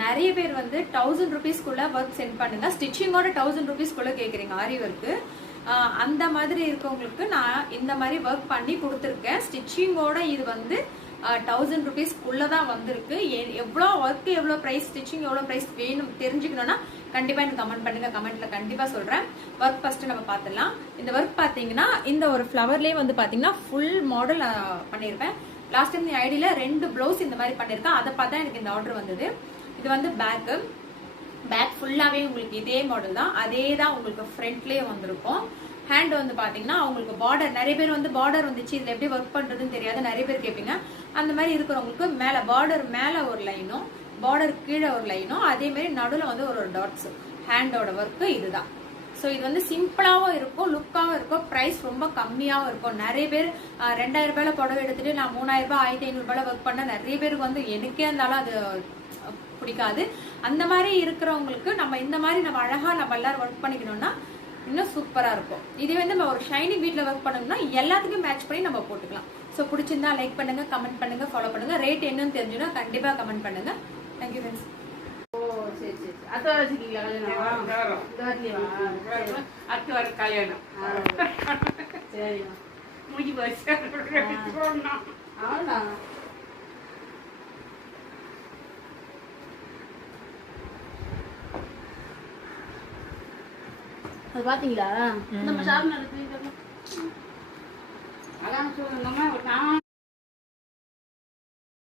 நிறைய பேர் வந்து 1000 rupeesக்குள்ள ஒர்க் சென்ட் பண்ணுங்க. ஸ்டிச்சிங்கோட 1000 rupeesக்குள்ள கேக்குறீங்க ஆரி ஒர்க்கு. அந்த மாதிரி இருக்கவங்களுக்கு நான் இந்த மாதிரி ஒர்க் பண்ணி கொடுத்துருக்கேன். ஸ்டிச்சிங்கோட இது வந்து 1000 rupeesக்குள்ள தான் வந்திருக்கு. எவ்வளோ ஒர்க் எவ்வளோ ப்ரைஸ், ஸ்டிச்சிங் எவ்வளோ ப்ரைஸ் வேணும் தெரிஞ்சுக்கணும்னா கண்டிப்பா எனக்கு கமெண்ட் பண்ணுங்க. கமெண்ட்ல கண்டிப்பா சொல்றேன். ஒர்க் ஃபர்ஸ்ட் நம்ம பார்த்துடலாம். இந்த ஒர்க் பாத்தீங்கன்னா இந்த ஒரு ஃபிளவர்லயே வந்து பாத்தீங்கன்னா ஃபுல் மாடல் பண்ணிருப்பேன். லாஸ்ட் டைம் ஐடியில 2 பிளவுஸ் இந்த மாதிரி பண்ணிருக்கேன். அதை பார்த்தா எனக்கு இந்த ஆர்டர் வந்தது. இது வந்து பேக் ஃபுல்லாவே உங்களுக்கு இதே மாடல் தான். அதே தான் உங்களுக்கு ஃப்ரண்ட்லயே வந்திருக்கும். ஹேண்ட் வந்து பாத்தீங்கன்னா உங்களுக்கு பார்டர், நிறைய பேர் வந்து பார்டர் வந்துச்சு இதுல எப்படி ஒர்க் பண்றதுன்னு தெரியாது நிறைய பேர் கேட்பீங்க. அந்த மாதிரி இருக்கிறவங்களுக்கு மேல பார்டர் மேல ஒரு லைனும் பார்டர் கீழே ஒரு லைனும் அதே மாதிரி நடுவில் வந்து ஒரு டாட்ஸ். ஹேண்டோட ஒர்க்கு இதுதான். ஸோ இது வந்து சிம்பிளாகவும் இருக்கும், லுக்காகவும் இருக்கும், ப்ரைஸ் ரொம்ப கம்மியாகவும் இருக்கும். நிறைய பேர் 2000 ரூபாயில புடவை எடுத்துட்டு நான் 3000 ரூபாய் 1500 ரூபாயில ஒர்க் பண்ண நிறைய பேருக்கு வந்து எனக்கே இருந்தாலும் அது பிடிக்காது. அந்த மாதிரி இருக்கிறவங்களுக்கு நம்ம இந்த மாதிரி நம்ம அழகா நம்ம எல்லாரும் ஒர்க் பண்ணிக்கணும்னா இன்னும் சூப்பரா இருக்கும். இதே வந்து நம்ம ஒரு ஷைனிங் வீட்ல ஒர்க் பண்ணணும்னா எல்லாத்துக்கும் மேட்ச் பண்ணி நம்ம போட்டுக்கலாம். ஸோ பிடிச்சிருந்தா லைக் பண்ணுங்க, கமெண்ட் பண்ணுங்க, ஃபாலோ பண்ணுங்க. ரேட் என்னன்னு தெரிஞ்சுன்னா கண்டிப்பா கமெண்ட் பண்ணுங்க. Thank you friends. ஓ சரி சரி. அடுத்த வாரம் வச்சுக்கீங்களா கல்யாணம்? அடுத்த வாரம் கல்யாணம். சரிம்மா முடிஞ்சு போச்சு. அவ்வளோதான். அது பாத்தீங்களா நம்ம ஷாப் நடத்தி அதான் சொல்லுங்க.